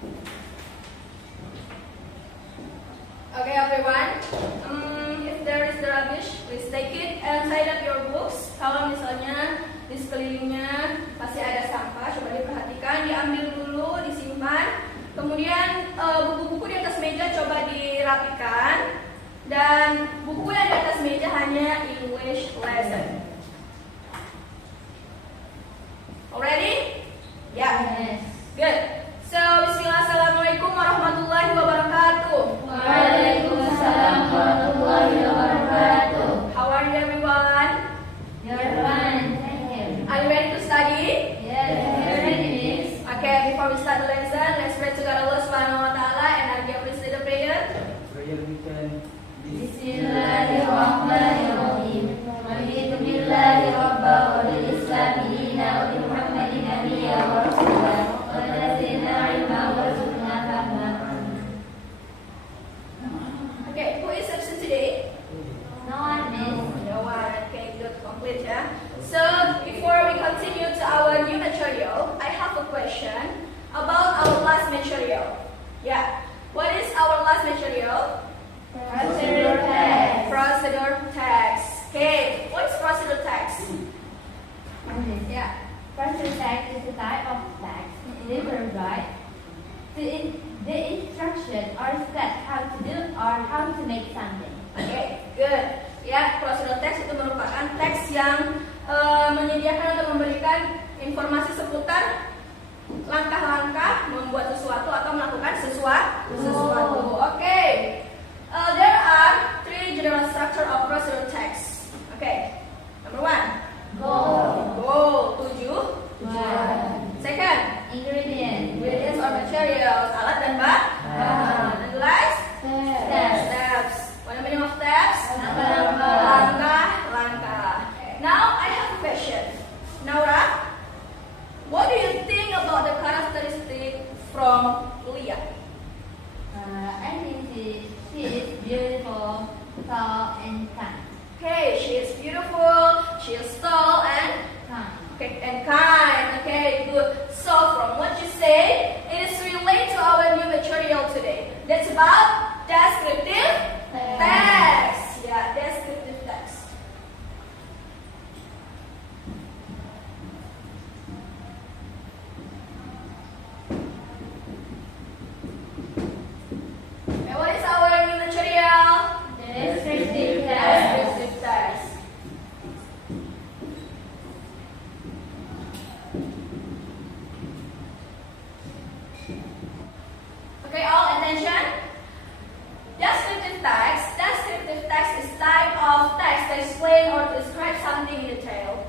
Okay, everyone. If there is the rubbish, please take it and side up your books. Kalau misalnya di sekelilingnya masih ada sampah, coba diperhatikan, diambil dulu, disimpan. Kemudian buku-buku di atas meja coba dirapikan. Dan buku yang di atas meja hanya English lesson. Already? Yeah. Yes. Good. So, bismillah, assalamualaikum warahmatullahi wabarakatuh. Waalaikumsalam warahmatullahi wabarakatuh. How are you, everyone? You're fine, thank you. Are you ready to study? Yes, you're ready, miss. Okay, before we start the lesson, let's pray to God Allah Subhanahu wa Ta'ala, and Arya, please lead the prayer. Prayer we can. Bismillahirrahmanirrahim. Raditu billahi rabba wa bil islami dina wa bi Muhammadin nabiyya wa rasulah wa zidna ilma warzuqna fahma. Okay, who is absent today? No one, miss. No one. Okay, good, complete, yeah. So, before we continue to our new material, I have a question about our last material. Yeah, what is our last material? Procedure text. Procedure text. Okay, what is procedure text? Yeah. Procedure text is a type of text delivered by the instruction or step how to do or how to make something. Okay, good. Ya, procedure text itu merupakan teks yang menyediakan atau memberikan informasi seputar langkah-langkah membuat sesuatu atau melakukan sesuatu. Okay. There are three general structure of procedure text. Okay. Number one. Goal. Tujuan. Second. Ingredients or materials. Alat dan bahan. And the last. Steps. What are the meaning of steps? Langkah. Now I have a question. Naura, what do you think about the characteristic from Leah? I think she is beautiful, tall, and kind. Okay, she is beautiful, she is tall, and kind. Okay, good. So from what you say, it is related to our new material today. That's about descriptive text. Yeah, descriptive text. And what is our new material? Descriptive text. Descriptive text. Okay, all attention. Descriptive text is type of text that explain or describe something in detail.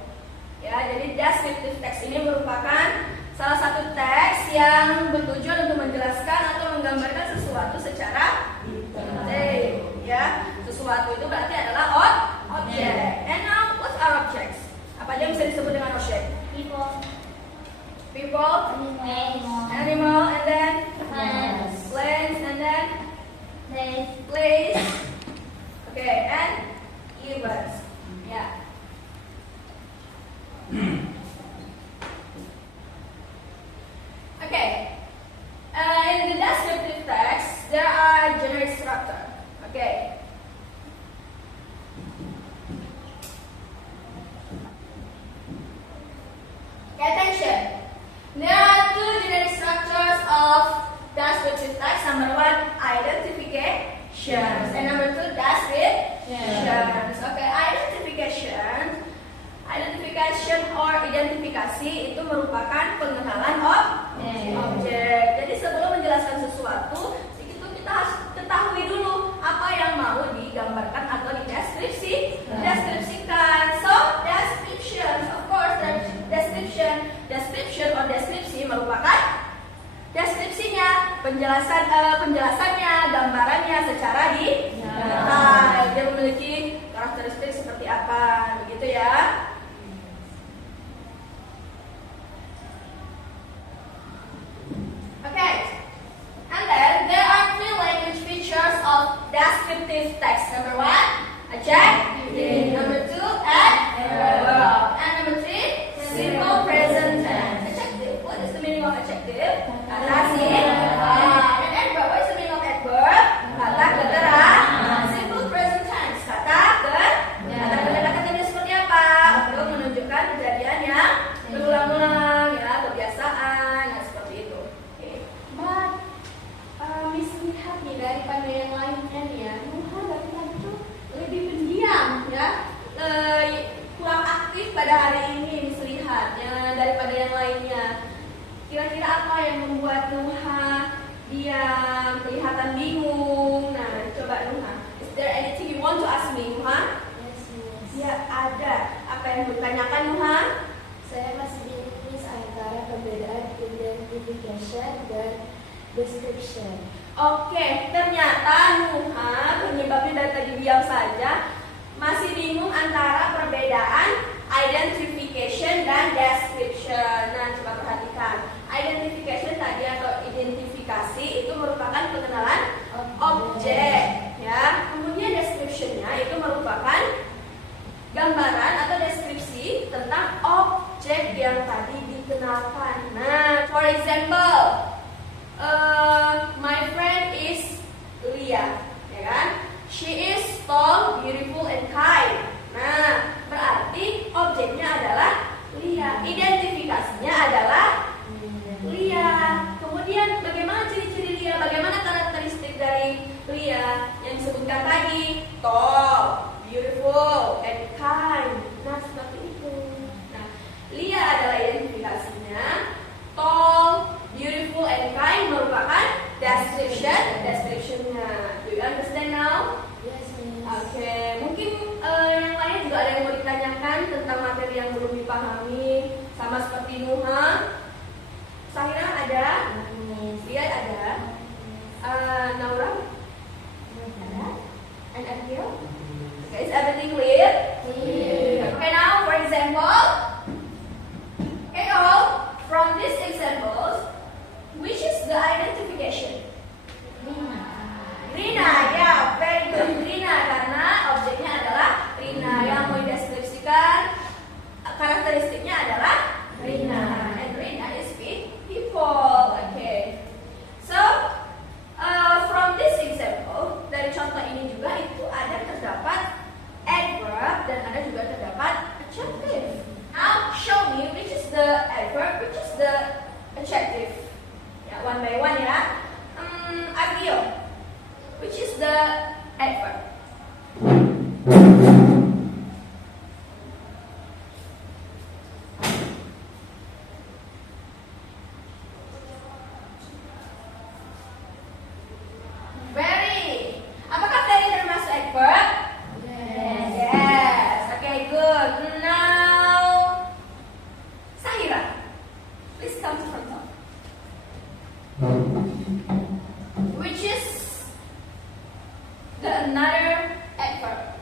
Ya, jadi descriptive text ini merupakan salah satu teks yang bertujuan untuk menjelaskan atau menggambarkan sesuatu secara detail. Ya, sesuatu itu berarti adalah objek. And now, what's our objects? Apa aja yang bisa disebut dengan objek? People, animal, and then plants, and then place. Okay, and events. Yeah. Okay. In the descriptive text, there are generic structure. Okay. Pay attention. There are two generic structures of descriptive text. Number one, identifications, and number two, descriptions. Okay, identification or identifikasi itu merupakan pengenalan objek. Jadi sebelum menjelaskan sesuatu, itu kita harus ketahui dulu apa yang mau digambarkan atau dideskripsikan. So, descriptions, of course, description or deskripsi merupakan deskripsinya, penjelasannya, gambarannya secara detail. Dia memiliki karakteristik seperti apa, begitu ya. Okay, and then there are three language features of descriptive text. Number one, adjective. Number two, adverb. And number three, simple present tense. Adjective. What is the meaning of adjective? Kata yang membuat Nuha dia kelihatan bingung? Nah, coba Nuha. Is there anything you want to ask me, Nuha? Yes, Miss. Ya, ada. Apa yang mau ditanyakan, Nuha? Saya masih bingung Miss antara perbedaan identification dan description. Oke, ternyata Nuha penyebabnya dari tadi diam saja masih bingung antara perbedaan identification dan description. Nah, coba perhatikan. Identification tadi atau identifikasi itu merupakan pengenalan objek, ya. Kemudian description-nya itu merupakan gambaran atau deskripsi tentang objek yang tadi dikenalkan. Nah, for example, my friend is Lia, ya kan? She is tall, beautiful, and kind. Nah, berarti objeknya adalah Lia. Identifikasinya adalah Lia. Kemudian bagaimana ciri-ciri Lia? Bagaimana karakteristik dari Lia yang disebutkan tadi? Tall, beautiful, and kind. Nah, seperti itu. Nah, Lia adalah identifikasinya. Tall, beautiful, and kind merupakan description-nya. Do you understand now? Yes, Miss. Oke, mungkin yang lain juga ada yang mau ditanyakan tentang materi yang belum dipahami, sama seperti Nuha. Sahira ada, Miss. Dia ada, Naura ada, and Adil. Okay, is everything clear? Clear. Okay, now for example, okay, all from these examples, which is the identification? Rina, ya, very good. Rina, karena objeknya adalah Rina. Yang mau dideskripsikan karakteristiknya adalah Rina. And Rina is people. Okay. So, from this example, dari contoh ini juga itu ada terdapat adverb dan ada juga terdapat adjective. Now, show me which is the adverb, which is the adjective. Ya, one by one ya. Agio. Which is the adverb? Very. Apakah very termasuk adverb? Yes. Yes. Okay, good. Now, Sahira, please come to front. Which is the another adverb?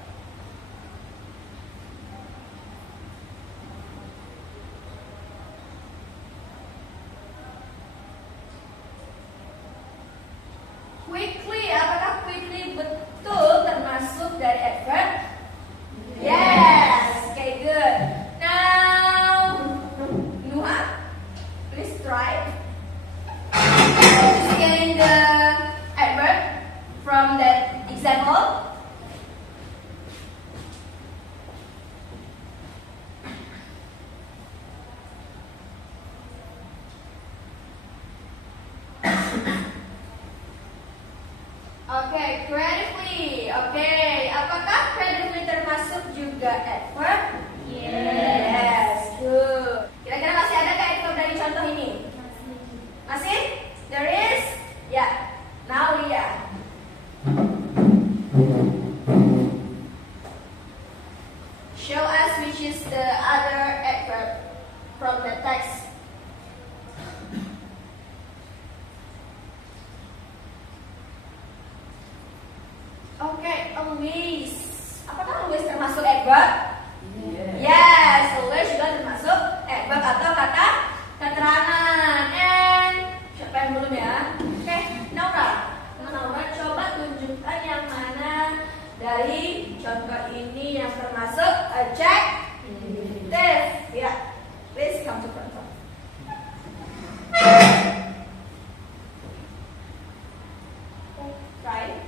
Quickly, apakah quickly betul termasuk dari adverb? Yes. Okay, good. Now, Nuha, please try. Just getting the adverb from that example. Okay, creatively. Okay, apakah creatively termasuk juga adverb? Yes, good. Kira-kira masih ada nggak adverb dari contoh ini? Masih? There is? Ya. Now lihat. Show us which is the other adverb from the text. Okay, always. Apakah always termasuk adverb? Yes, always juga termasuk adverb atau kata keterangan. And siapa yang belum ya? Oke, Naura. Naura coba tunjukkan yang mana dari contoh ini yang termasuk adjective. Ya, please come to front. Try.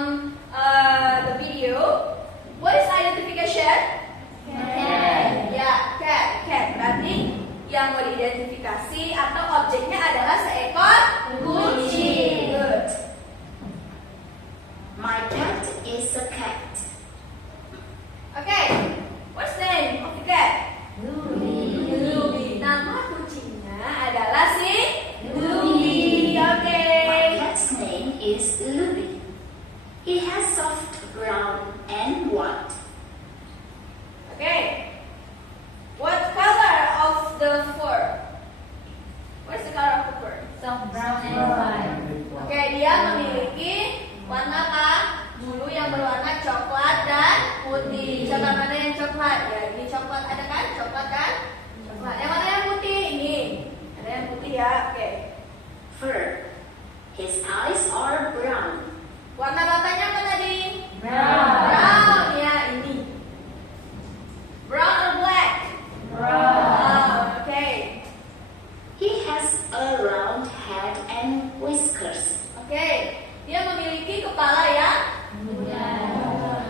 from the video. What is identification? Cat. Ya, cat. Berarti yang mau diidentifikasi atau objeknya adalah seekor kucing. Good. My pet is a cat. Okay, what's the name of the cat? Lubi. Lubi. Nama kucingnya adalah si Lubi. Okay. My cat's name is Luby. He has soft brown and white. Okay. What color of the fur? What's the color of the fur? Soft brown and white. Oke, dia memiliki warna apa? Bulu yang berwarna coklat dan putih. Coba mana yang coklat? Ya, ini coklat ada kan? Coklat kan? Coklat. Yang mana yang putih? Ini. Ada yang putih ya. Oke. Fur. His eyes are brown. Warna matanya apa tadi? Brown. Brown ya, ini. Brown or black? Brown. Oke. He has a round head and whiskers. Oke. Dia memiliki kepala yang Bulat.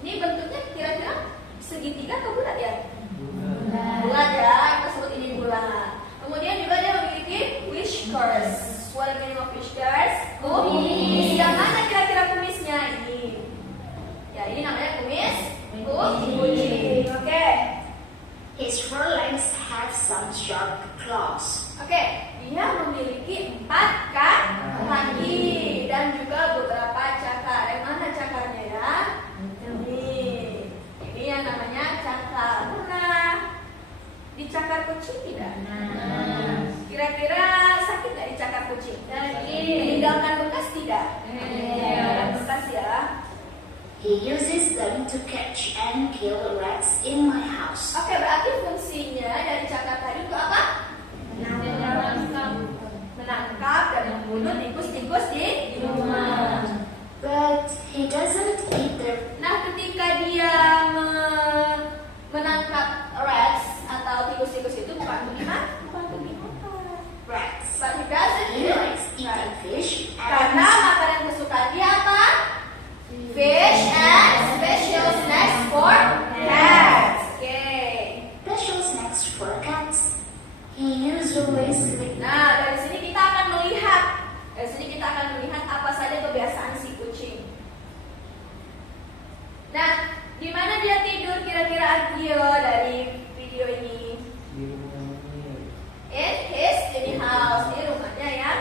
ini bentuknya kira-kira segitiga atau bulat ya? Bulat. Bulat ya, kita sebut ini bulat. Kemudian juga dia memiliki whiskers. What is the name of whiskers? Kumis. Yang mana kira-kira kumisnya ini? Ya, ini namanya kumis kucing. Oke. His forelegs have some sharp claws. Oke, dia memiliki 4 kaki dan juga beberapa cakar. Yang mana cakarnya ya? Ini yang namanya cakar. Pernah dicakar kucing tidak? Nah. Kira-kira sakit nggak dicakar kucing? Sakit. Meninggalkan bekas tidak? Yes. Bekas ya. He uses them to catch and kill rats in my house. Oke, berarti fungsinya dari cakar tadi itu apa? Menangkap dan membunuh tikus-tikus di rumah. But he doesn't eat them. Nah, ketika dia menangkap rats atau tikus-tikus itu bukan untuk dimakan, bukan untuk dimakan. Rats. But he doesn't He eat likes eating rats. fish Karena and makanan kesukaan dia apa? Fish and special snacks for cats. Oke. special snacks for cats. He usually sleeps. Nah, dari sini kita akan melihat apa saja kebiasaan si kucing. Nah, di mana dia tidur kira-kira Agio dari video ini? In his tiny house, di rumahnya ya.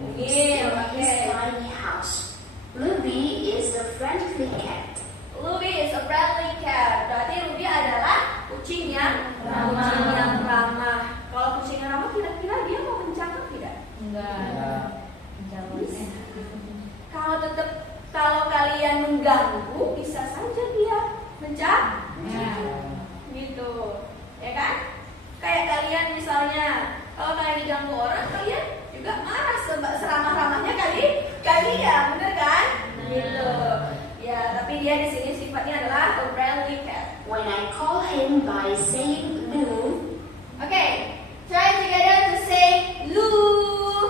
Mungil, In his oke. tiny house. Luby is a friendly cat. Luby is a friendly cat. Berarti Luby adalah kucing yang ramah. Kalau kucing yang ramah, kira-kira dia mau mencakar tidak? Enggak. Kalau kalian mengganggu, bisa saja dia mencakar. Gitu, ya kan? Kayak kalian misalnya, kalau kalian diganggu orang, kalian juga marah seramah-ramahnya kalian, bener kan? Gitu. Ya, tapi dia di sini sifatnya adalah a friendly cat. When I call him by saying Lou, Okay, try together to say Lou.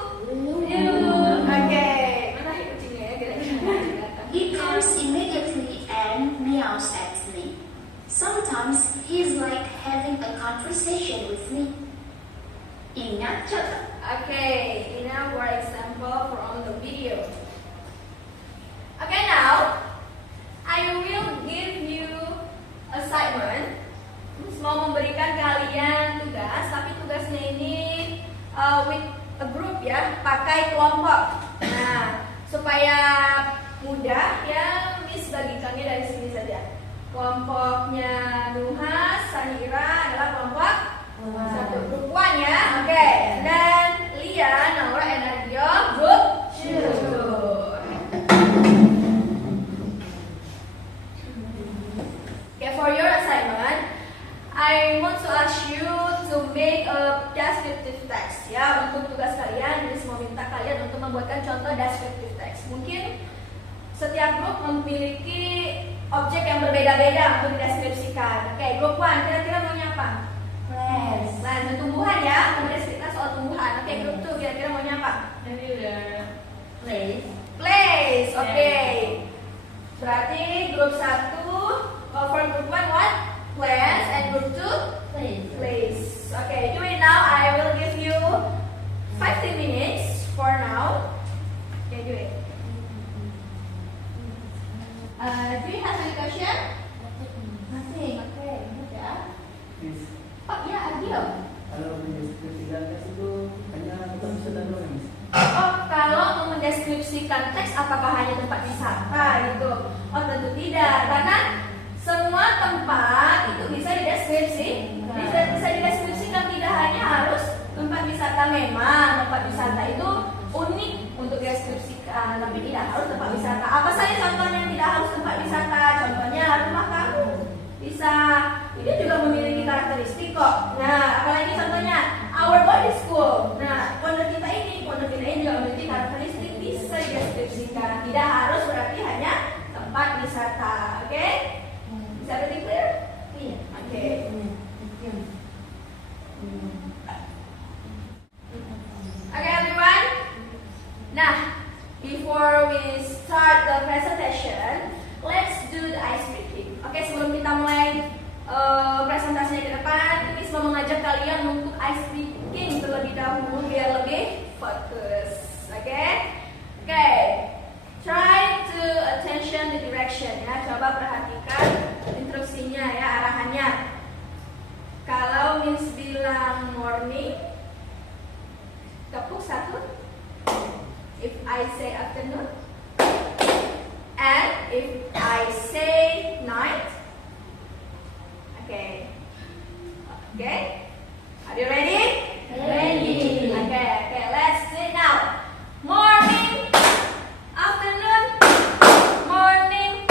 Okay, mana kucingnya ya kira-kira? he comes immediately and meows at me. Sometimes he's like having a conversation with me. Ingat contoh. Okay, enough for example from the video. Okay, now I will give you assignment. Mau memberikan kalian tugas, tapi tugasnya ini with a group ya, pakai kelompok. Nah, supaya mudah ya, Miss bagikannya dari sini saja. Kelompoknya Nuha, Sanira adalah kelompok satu, group 1 ya, oke. Dan Lia, Naura, and Ardio, group 2. Okay, for your assignment, I want to ask you to make a descriptive text ya. Untuk tugas kalian, jadi mau minta kalian untuk membuatkan contoh descriptive text. Mungkin setiap grup memiliki objek yang berbeda-beda untuk dideskripsikan. Oke, group 1 kira-kira maunya apa? Plants. Nah, tumbuhan ya, mendeskripsikan soal tumbuhan. Oke, group 2 kira-kira maunya apa? Place. Place, oke. Berarti grup 1 for group 1 what? Plants, and group 2 place. Okay, do it now. I will give you 15 minutes for now. Okay, do it. Do you have any question? Nothing. Okay, good ya. Oh ya, Adil. Kalau mendeskripsikan teks itu hanya kita bisa doang. Oh, kalau mendeskripsikan teks apakah hanya tempat wisata gitu? Oh, tentu tidak, karena semua tempat itu bisa bisa dideskripsikan, tidak hanya harus tempat wisata. Memang tempat wisata itu unik untuk dideskripsikan, tapi tidak harus tempat wisata. Apa saja contohnya yang tidak harus tempat wisata? Contohnya rumah kamu bisa, ini juga memiliki karakteristik kok. Nah, apalagi contohnya our body school. Nah, pondok kita ini juga memiliki karakteristik, bisa dideskripsikan. Tidak harus berarti hanya tempat wisata. Oke? Bisa lebih clear? Iya. Oke. Okay, everyone. Nah, before we start the presentation, let's do the ice breaking. Oke, sebelum kita mulai presentasinya ke depan, Miss mau mengajak kalian untuk ice breaking terlebih dahulu biar lebih fokus. Oke? Oke. Try to attention the direction ya. Coba perhatikan instruksinya ya, arahannya. Kalau Miss bilang morning, tepuk 1. If I say afternoon, and if I say night. Okay. Okay. Are you ready? Ready. Okay. Let's do it now. Morning, afternoon, morning,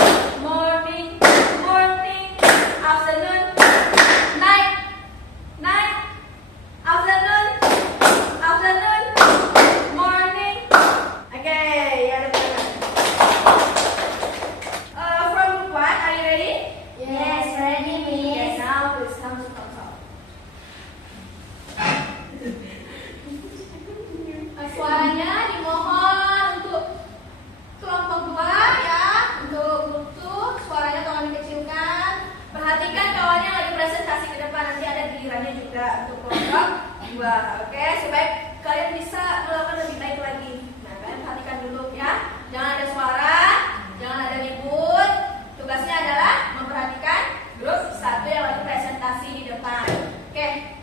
afternoon, night, afternoon, morning. Okay, ya ada benar. From group 1, are you ready? Yes, ready, Yes, Miss. now please come to console. Suaranya dimohon untuk kelompok 2 ya, untuk grup 2 suaranya tolong dikecilkan. Perhatikan kawannya lagi presentasi ke depan, nanti ada gilirannya juga untuk kelompok 2. Oke, supaya kalian bisa melakukan lebih baik lagi. Nah, kalian perhatikan dulu ya. Jangan ada suara, jangan ada ribut. Tugasnya adalah memperhatikan grup 1 yang lagi presentasi di depan. Oke.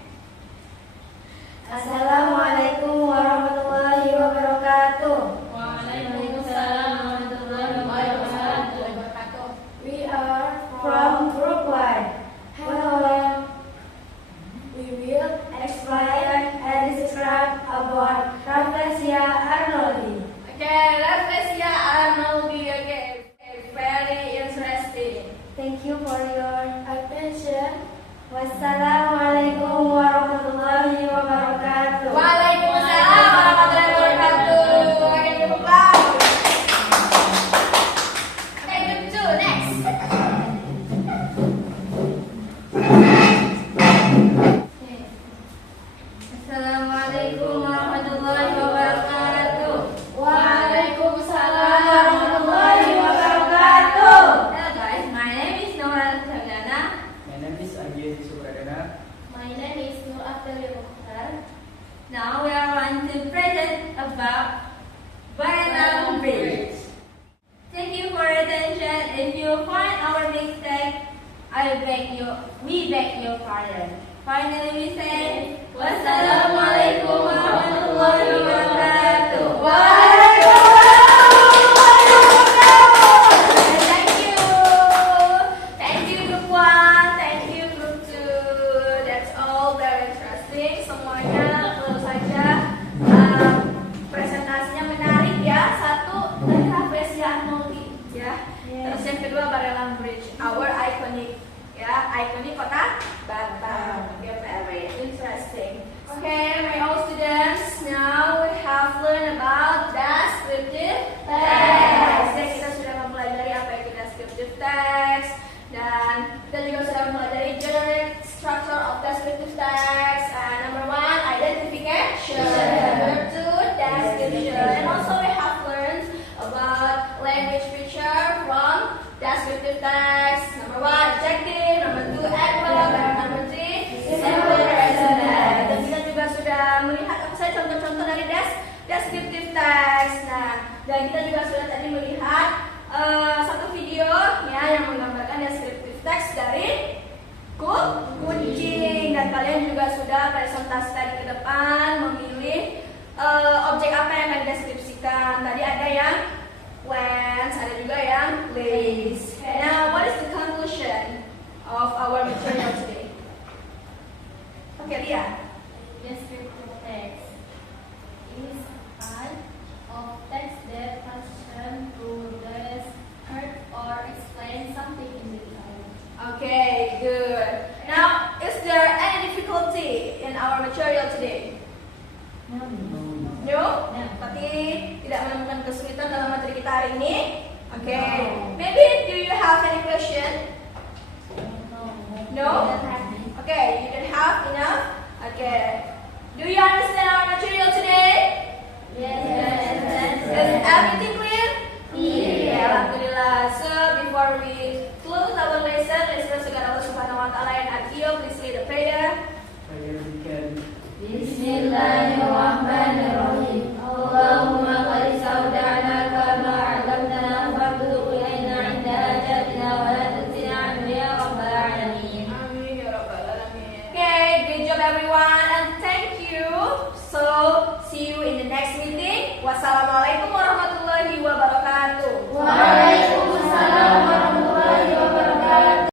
Assalamualaikum warahmatullahi wabarakatuh. Waalaikumsalam warahmatullahi wabarakatuh. We are from Group 1. Hello. We will explain and describe about Rafflesia arnoldii. Okay, Rafflesia arnoldii. Okay, very interesting. Thank you for your attention. Wassalamualaikum warahmatullahi wabarakatuh. Waalaikumsalam warahmatullahi wabarakatuh. Okay, cukup lah. Okay, group 2 next. Assalamualaikum warahmatullahi wabarakatuh. Waalaikumsalam warahmatullahi wabarakatuh. Hello guys, my name is Nora Chandana. My name is Ajay Supradana. My name is Nur Afdali Mukhtar. Now we are going to present about Barrel Bridge. Thank you for your attention. If you find our mistake, we beg your pardon. Finally, we say, Wassalamualaikum warahmatullahi wabarakatuh. Thank you group 1, thank you group 2. That's all very interesting. Semuanya tentu saja presentasinya menarik ya. Satu dari Rafflesia arnoldii ya. Terus yang kedua Barrel Bridge, our iconic kota Batam. Yeah, very interesting. Okay, my old students, now we have learned about descriptive text. Jadi kita sudah mempelajari apa itu descriptive text, dan kita juga sudah mempelajari generic structure of descriptive text. Number 1, identification. Number 2, description. And also we have learned about language feature from dan kita juga sudah tadi melihat satu video ya yang menggambarkan deskriptif teks dari kucing, dan kalian juga sudah presentasi tadi ke depan memilih objek apa yang akan dideskripsikan. Tadi ada yang went, ada juga yang plays. Now, what is the conclusion of our material today? Okay, Lia. Descriptive text is a type of text that function to describe or explain something in detail. Okay, good. Now, is there any difficulty in our material today? No? No. Tapi tidak menemukan kesulitan dalam materi kita hari ini? Okay. Maybe do you have any question? No? Okay, you don't have enough? Okay. Do you understand our material today? Yes. Is everything clear? Yes. Alhamdulillah. So before we close our lesson, let's pray to Allah Subhanahu wa Ta'ala and Akio. Please lead the prayer. Saya berikan Bismillahirrahmanirrahim. Allahumma qad sauda'na kama 'allamtana fardhu ilaina 'inda hajatina wa la tunsina 'anhu ya rabbal alamin. Amin ya rabbal alamin. Okay, good job everyone and thank you. So see you in the next meeting. Wassalamualaikum warahmatullahi wabarakatuh. Waalaikumsalam.